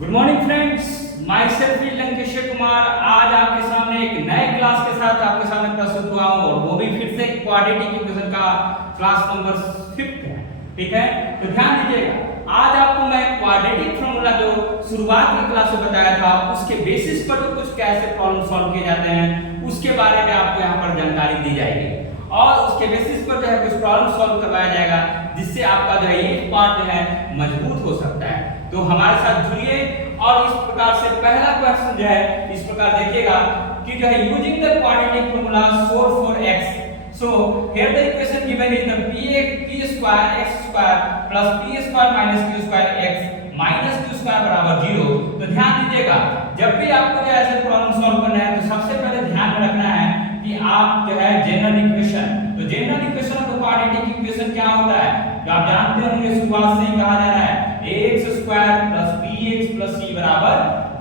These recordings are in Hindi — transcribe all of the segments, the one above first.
Good morning friends, my self Lankesh Kumar आज आपके सामने एक नए क्लास के साथ आपके सामने प्रस्तुत हुआ हूं और वो भी फिर से क्वाड्रेटिक इक्वेशन का क्लास नंबर 5 है। ठीक है, तो ध्यान दीजिएगा। आज आपको मैं क्वाड्रेटिक फॉर्मूला जो शुरुआत की क्लास में बताया था उसके बेसिस पर जो कुछ कैसे प्रॉब्लम सॉल्व किए जाते हैं उसके बारे में आपको यहाँ पर जानकारी दी जाएगी और उसके बेसिस पर जो है कुछ प्रॉब्लम सॉल्व करवाया जाएगा जिससे आपका जो है ये पार्ट जो है मजबूत हो सकता है। तो हमारे साथ जुड़िए और इस प्रकार से पहला क्वेश्चन जो है इस प्रकार देखिएगा कि जो है using the quadratic formula solve for x। So here the equation given is the p square x square plus p square minus q square x minus q square बराबर 0। तो ध्यान दीजिएगा, जब भी आपको जो ऐसे प्रॉब्लम सॉल्व करना है तो सबसे पहले ध्यान में रखना है कि आप जो है जनरल इक्वेशन, तो general equation of the quadratic equation क्या होता है जो आप जानते होंगे, शुरुआत से ही कहा जा रहा है ax square plus bx plus c बराबर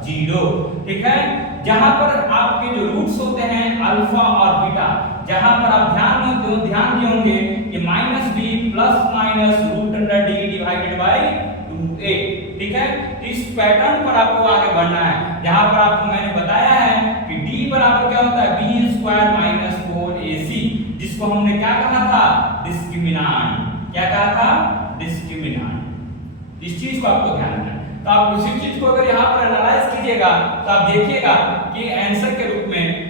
0। ठीक है, जहां पर आपके जो रूट्स होते हैं अल्फा और बीटा, जहां पर आप ध्यान दिए होंगे कि minus b plus minus root under d divided by 2a। ठीक है, तो इस पैटर्न पर आपको आगे बढ़ना है जहां पर आपको मैंने बताया है कि d बराबर क्या होता है b स्क्वायर माइनस 4ac, जिसको हमने क्या कहा था, डिस्क्रिमिनेंट। क्या कहा था, डिस्क्रिमिनेंट। इस चीज को आपको ध्यान रखना है। तो आप उसी चीज को अगर यहाँ पर एनालाइज कीजिएगा तो आप देखिएगा कि आंसर के रूप में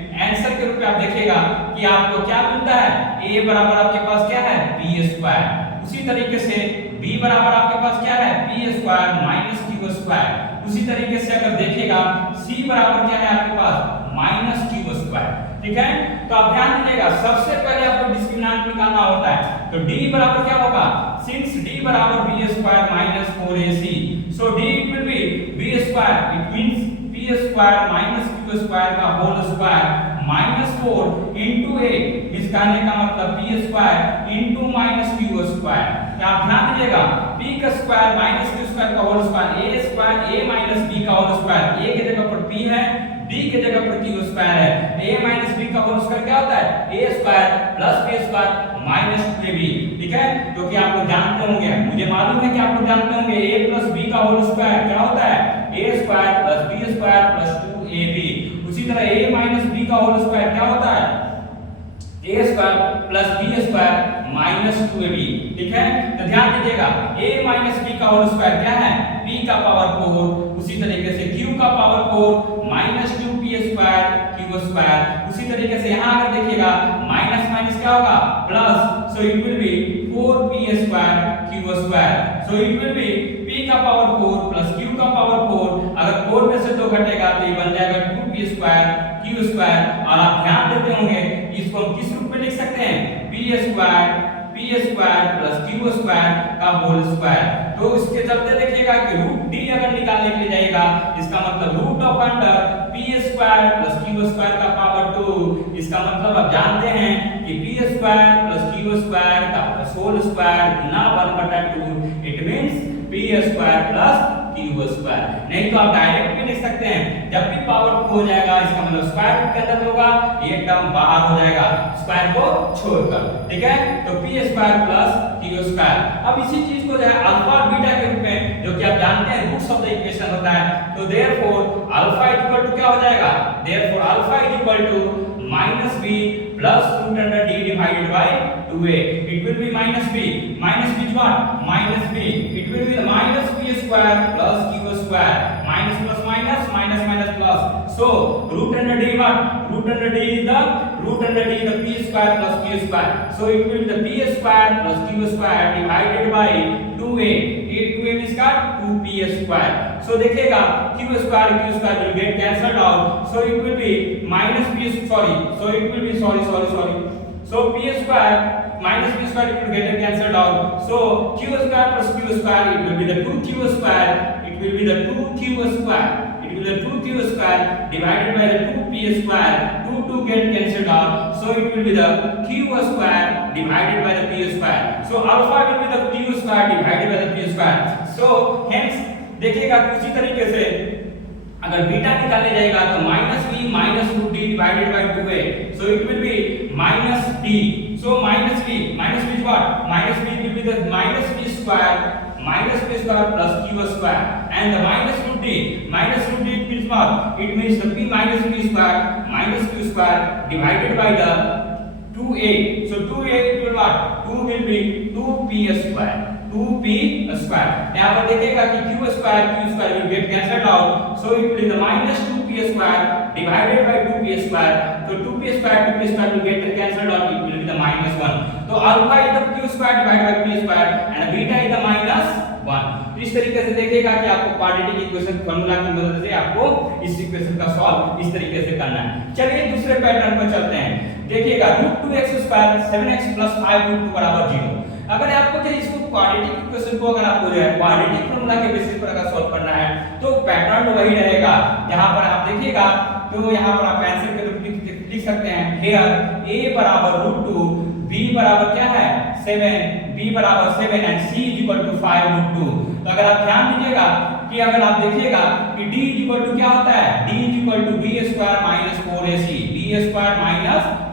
आप देखिएगा कि आपको क्या मिलता है, a बराबर आपके पास क्या है b स्क्वायर, उसी तरीके से b बराबर आपके पास क्या है p square minus q square, उसी तरीके से अगर देखिएगा c बराबर क्या है आपके पास माइनस q स्क्वायर। ठीक है, तो आप ध्यान दीजिएगा सबसे पहले आपको डिस्क्रिमिनेंट निकालना होता है। तो d बराबर क्या होगा, सिंस d बराबर b square minus 4ac, so d it will be b square, it means p square minus q square का whole square minus 4 into a, इस कहने का मतलब p square into minus q square. तो आप ध्यान दीजिएगा p का स्क्वायर माइनस q स्क्वायर का whole square a square a minus b का होल स्क्वायर, a की जगह पर p है, b की जगह पर q स्क्वायर है, a माइनस b का होल स्क्वायर क्या होता है a square plus b square minus 2ab। ठीक है, क्योंकि आप लोग जानते होंगे, मुझे मालूम है कि आप लोग जानते होंगे a प्लस b का होल स्क्वायर क्या होता है a square plus b square plus 2ab। उसी तरह a माइनस b का होल स्क्वायर क्या होता है a square plus b square minus 2ab। ठीक है, तो ध्यान दीजिएगा a माइनस b का होल स्क्वायर क्या है p का पावर 4, उसी तरीके से q का power 4 minus 2p square q square. उसी तरीके से यहाँ अगर देखिएगा माइनस माइनस क्या होगा plus, so it will B 4p square q square, so it will B p का पावर 4 प्लस q का पावर 4, अगर 4 में से 2 घटेगा तो ये बन जाएगा 2p स्क्वायर q स्क्वायर। और आप ध्यान देते होंगे इसको हम किस रूप में लिख सकते हैं p square plus q square का होल स्क्वायर। तो इसके चलते देखिएगा कि रूट d अगर निकालने के लिए जाइएगा इसका मतलब root of under p square plus q square का पावर 2, इसका मतलब आप जानते हैं कि p square plus q square का होल स्क्वायर गुना 1/2, it means p square plus q square. नहीं तो आप डायरेक्ट भी लिख सकते हैं, जब भी पावर 2 हो जाएगा इसका मतलब स्क्वायर रूट के अंदर होगा, ये टर्म बाहर हो जाएगा स्क्वायर को छोड़कर। ठीक है, तो p square plus q square. अब इसी चीज को जो है अल्फा और बीटा के रूप में, जो कि आप जानते हैं रूट्स ऑफ द इक्वेशन होता है, तो देयरफॉर अल्फा इक्वल टू क्या हो जाएगा, therefore alpha is equal to minus b plus root under d divided by 2a। It will be minus b is what minus b, it will be minus b square plus q square, minus plus minus minus minus plus, so root under d what, root under d is the p square plus q square, so it will be the p square plus q square divided by 2a, 2a means का 2p स्क्वायर। सो देखिएगा q square will get cancelled out, so it will be minus p sorry, so it will B sorry so p square minus p square it will get cancelled out, so q square plus q square it will be the 2q square, it will be the 2q square, it will be the 2q square divided by the 2p square, 2 get cancelled out, so it will be the q square divided by the p square, so alpha will be the q square divided by the p square। so hence देखिएगा उसी तरीके से अगर बीटा निकालने जाएगा तो minus b minus root d divided by 2a, so it will be minus d, so minus b is what, minus b will be the minus b square plus q square and the minus root d minus root d it means what? It means the p minus q square divided by the 2a. So 2a it will what? 2 will be 2p square. 2p square. यहाँ पर देखिएगा कि q square will get cancelled out. So it will be the minus 2p square divided by 2p square. So 2p square will get cancelled out. It will be the minus 1. तो alpha is the q square divided by p square and beta is the minus 1. तो इस तरीके से देखिएगा कि आपको क्वाड्रेटिक इक्वेशन फार्मूला की मदद से आपको इस इक्वेशन का सॉल्व इस तरीके से करना है। चलिए दूसरे पैटर्न पर चलते हैं। देखिएगा √2x स्क्वायर 7x + 5√2 = 0। अगर आपको जो इसको क्वाड्रेटिक इक्वेशन को अगर आपको जो है क्वाड्रेटिक फार्मूला के बेसिस पर अगर सॉल्व करना है तो पैटर्न वही रहेगा। यहां पर आप देखिएगा तो यहां पर आप आंसर के रूप में लिख सकते हैं हियर a √2, b बराबर क्या है 7, b बराबर 7 एंड c = 5√2। तो अगर आप ध्यान दीजिएगा कि अगर आप देखिएगा कि d क्या होता है, d b² - 4ac, b² -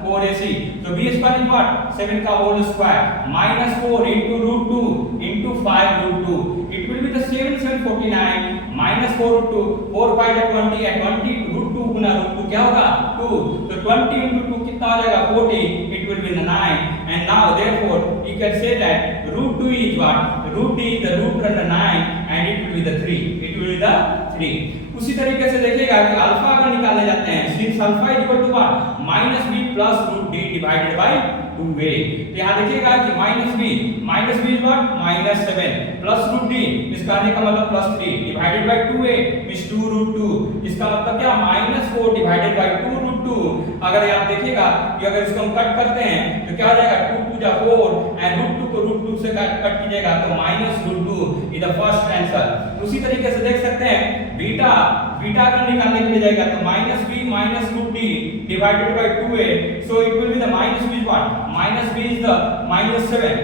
4ac। तो b² is what? 7 का whole square minus 4 into √2 into 5√2। It will be the 7 7 49 minus 4√2 4 5 20 and 20 √2 गुना √2 क्या होगा 2। तो 20 into 2 कितना हो जाएगा 40। It will be 9 and now therefore you can say that √2 is what? √d is the root under 9 and it will be the 3. It will be the 3। उसी तरीके से देखिएगा कि अल्फा अगर निकालने जाते हैं since alpha is equal to what? -b plus √d divided by 2a। तो यहाँ देखिएगा कि -b is what? -7 plus √d इसका आने का मतलब +3 divided by 2a means 2√2। इसका मतलब क्या -4 divided by 2√2। अगर आप देखिएगा कि अगर इसको हम कट करते हैं तो क्या हो जाएगा 2 2 जा 4 एंड √2 को √2 से कट कीजिएगा तो -√2 इज द फर्स्ट आंसर। उसी तरीके से देख सकते हैं बीटा अगर निकालने के लिए जाएगा तो -b minus √d divided by 2a। So it will be the -b is what? -b is the -7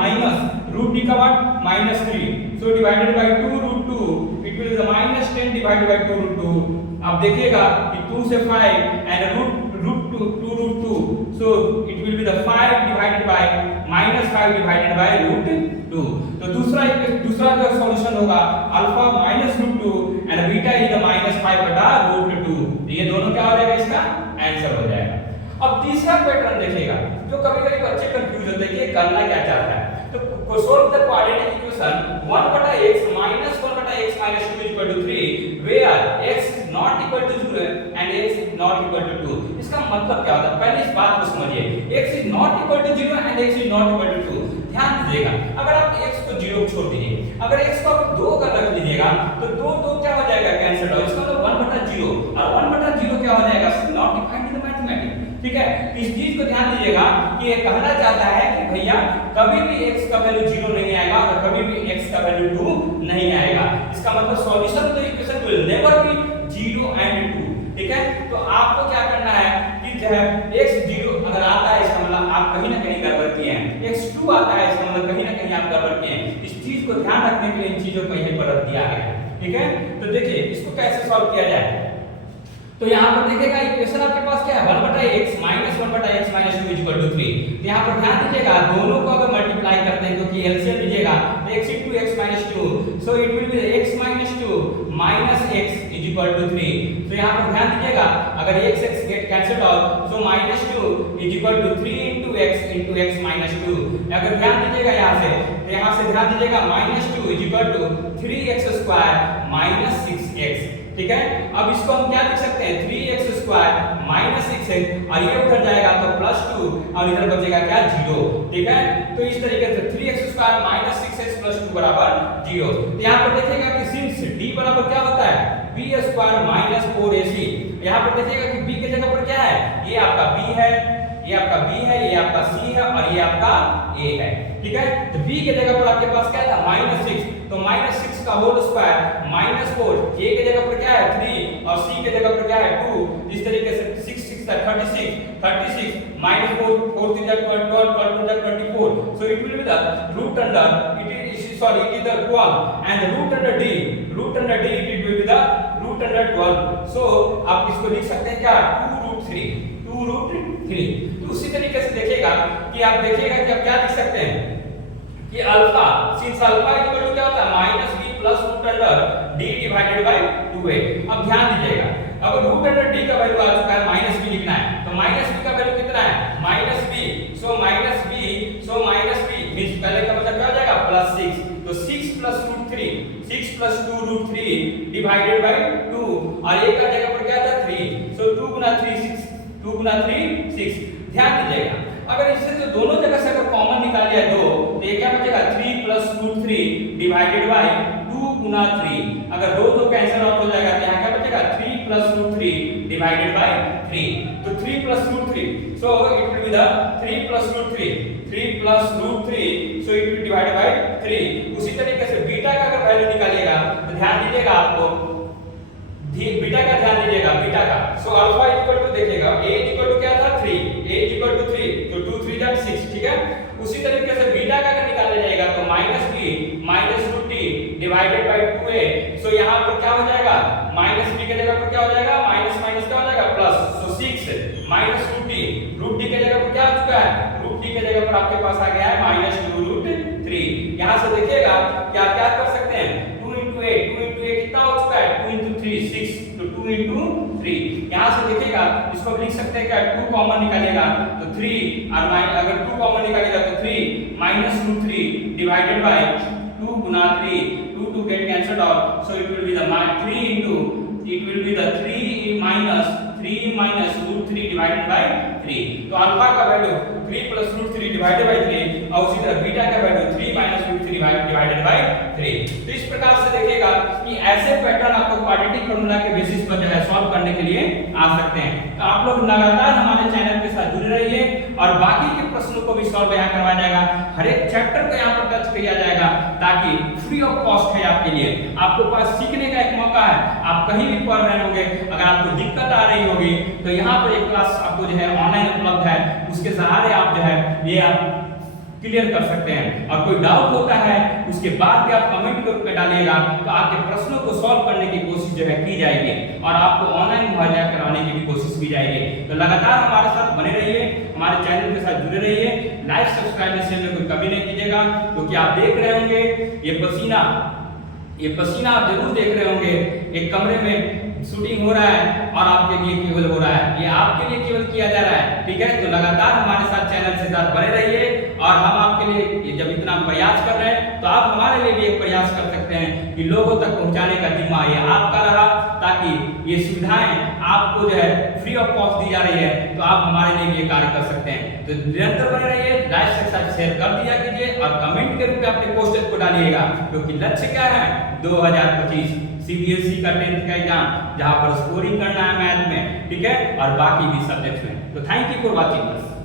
minus √d का what? -3। So divided by 2√2 it will be the -10 divided by 2√2। अब देखिएगा कि 2 से 5 and √2 so it will be the 5 divided by -5 divided by √2। तो दूसरा जो सॉल्यूशन होगा alpha -√2 and beta is the -5/√2। ये दोनों क्या हो जाएगा इसका आंसर हो जाएगा। अब तीसरा पैटर्न देखिएगा जो कभी-कभी बच्चे कंफ्यूज होते हैं कि ये करना क्या चाहता है। तो solve the quadratic equation 1/x - 1/x - 2 = 3 where x is not equal to 0 and x is not equal to 2। इसका मतलब क्या होता है पहले इस बात को समझिए। x is not equal to 0 and x is not equal to 2। ध्यान दीजिएगा अगर आप x को 0 छोड़ दीजिए, अगर x को आप 2 कर रख लीजिएगा तो 2 क्या हो जाएगा कैंसिल हो। इसका मतलब 1/0 और 1/0 क्या हो जाएगा not defined in the mathematics. ठीक है, इस चीज को ध्यान दीजिएगा कि ये कहना चाहता है कि भैया कभी भी x का वैल्यू 0 नहीं आएगा और कभी भी x का वैल्यू 2 नहीं आएगा। इसका मतलब सॉल्यूशन तो equation will never be 0 and 2। ठीक है, तो आपको क्या करना है कि जो है x 0 अगर आता है इसका मतलब आप कहीं ना कहीं गड़बड़ किए हैं, x 2 आता है इसका मतलब कहीं ना कहीं आप गड़बड़ किए हैं। इस चीज को ध्यान रखने के लिए इन चीजों को यहीं पर रख दिया गया है। ठीक है, तो देखिए इसको कैसे सॉल्व किया जाए। तो यहाँ पर देखिएगा इक्वेशन आपके पास क्या है 1/x - 1/x - 2 = 3। तो यहाँ पर ध्यान दीजिएगा दोनों को अगर मल्टीप्लाई करते हैं क्योंकि एलसीएम लीजिएगा तो x * 2x - 2 so it will B x - 2 - x = 3। तो यहाँ पर ध्यान दीजिएगा अगर x get cancel out so -2 = 3 * x * x - 2। अगर ध्यान दीजिएगा यहाँ से तो यहाँ से ध्यान दीजिएगा -2 = 3x² - 6x। ठीक है, अब इसको हम क्या लिख सकते हैं 3x² - 6x और ये उधर जाएगा तो +2 और इधर बचेगा क्या 0। ठीक है, तो इस तरीके से 3x² - 6x + 2 = 0। तो यहाँ पर देखिएगा कि सिंस d बराबर क्या होता है b² - 4ac। यहाँ पर देखिएगा कि b की जगह पर क्या है ये आपका b है, ये आपका b है, ये आपका c है और ये आपका a है। ठीक है, तो b की जगह पर आपके पास क्या था -6 तो -6 का होल स्क्वायर -4 a की जगह पर क्या है 3 और c की जगह पर क्या है 2। इस तरीके से 6 6 36 -4 4 3 12 12 2 24। So it will be the root under it is the 12 and the root under d it will be the root under 12। So आप इसको लिख सकते हैं क्या 2√3। तो उसी तरीके से देखिएगा कि आप देखिएगा कि आप क्या लिख सकते हैं कि alpha since alpha equal to क्या होता है -b plus root under d divided by 2a। अब ध्यान दीजिएगा, अब रूट अंडर d का वैल्यू आ चुका है -b लिखना है, तो -b का वैल्यू कितना है -b, सो -b मींस पहले का मतलब क्या हो जाएगा +6, तो 6 + √3, 6 + 2 √3 डिवाइडेड बाय 2, और एक का जगह पर क्या था 3, सो 2 गुना 3 6, 2 गुना 3 6। ध्यान दीजिएगा, अगर इससे जो दोनों जगह से अगर कॉमन निकाल लिया 2, तो ये क्या बचेगा 3 + √3 डिवाइडेड बाय 2 गुना 3। अगर 2 कैंसिल आउट हो जाएगा तो यहाँ क्या बचेगा 3 + √3 डिवाइडेड बाय 3, तो 3 + √3, सो it will be the 3 + √3, 3 + √3, so it will divided by 3। उसी तरीके से बीटा का अगर वैल्यू निकालिएगा तो ध्यान दीजिएगा, आपको बीटा का ध्यान दीजिएगा, बीटा का, सो अल्फा इक्वल टू देखिएगा a इक्वल टू क्या था 3, a इक्वल टू 3, तो 2 3 जा 6, ठीक है। उसी तरीके से बीटा का अगर निकाला जाएगा तो -b √t divided by 2a, सो यहां पर क्या हो जाएगा -b के जगह पर क्या हो जाएगा माइनस क्या हो जाएगा प्लस, सो 6 √t के जगह पर क्या आ चुका है √t के जगह पर आपके पास आ गया है -2√3। यहां से देखिएगा क्या क्या कर सकते हैं 2 * a कितना हो चुका है 2 * 3 6, तो 2 * 3। यहां से देखिएगा इसको लिख सकते हैं क्या 2 कॉमन निकालिएगा तो 3, और अगर 2 कॉमन निकालिएगा तो 3 -√3 divided by 2 Guna 3, 2 get cancelled out, so it will be the 3 √3 divided by 3। तो अल्फा का वैल्यू 3 + √3 डिवाइडेड बाय 3, और उसी तरह बीटा का वैल्यू 3 - √3 डिवाइडेड बाय 3। तो इस प्रकार से देखिएगा कि ऐसे पैटर्न आपको क्वाड्रेटिक फार्मूला के बेसिस पर जो है सॉल्व करने के लिए आ सकते हैं। तो आप लोग लगातार हमारे चैनल के साथ जुड़े रहिए, और बाकी के प्रश्नों को भी सॉल्व यहाँ करवाया जाएगा, हर एक चैप्टर को यहाँ पर टच किया जाएगा, ताकि फ्री ऑफ कॉस्ट है आपके लिए, आपके पास सीखने का एक मौका है। आप कहीं भी पढ़ रहे होंगे, अगर आपको दिक्कत आ रही होगी तो यहाँ पर एक क्लास आपको जो है ऑनलाइन उपलब्ध है, उसके सहारे आप जो है ये आप क्लियर कर सकते हैं। और कोई डाउट होता है उसके बाद भी आप कमेंट के रूप में डालिएगा, तो आपके प्रश्नों को सॉल्व करने की कोशिश जो है की जाएगी, और आपको ऑनलाइन मुहैया कराने की भी कोशिश की जाएगी। तो लगातार हमारे साथ बने रहिए, हमारे चैनल के साथ जुड़े रहिए, लाइक सब्सक्राइब में कोई कमी नहीं कीजिएगा, क्योंकि आप देख रहे होंगे ये पसीना आप जरूर देख रहे होंगे, एक कमरे में शूटिंग हो रहा है और आपके लिए केवल हो रहा है, ये आपके लिए केवल किया जा रहा है, ठीक है। तो लगातार हमारे साथ चैनल से साथ बने रहिए, और हम आपके लिए ये जब इतना प्रयास कर रहे हैं तो आप हमारे लिए भी एक प्रयास कर सकते हैं कि लोगों तक पहुंचाने का जिम्मा ये आपका रहा, ताकि ये सुविधाएं आपको जो है फ्री ऑफ कॉस्ट दी जा रही है, तो आप हमारे लिए भी ये कार्य कर सकते हैं। तो निरंतर बने रहिए, लाइक के साथ शेयर कर दिया कीजिए, और कमेंट के रूप में अपने क्वेश्चन को डालिएगा, क्योंकि लक्ष्य क्या है 2025 CBSE का 10th का एग्जाम, जहां पर स्कोरिंग करना है मैथ में, ठीक है, और बाकी भी सब्जेक्ट्स में। तो thank you for watching us.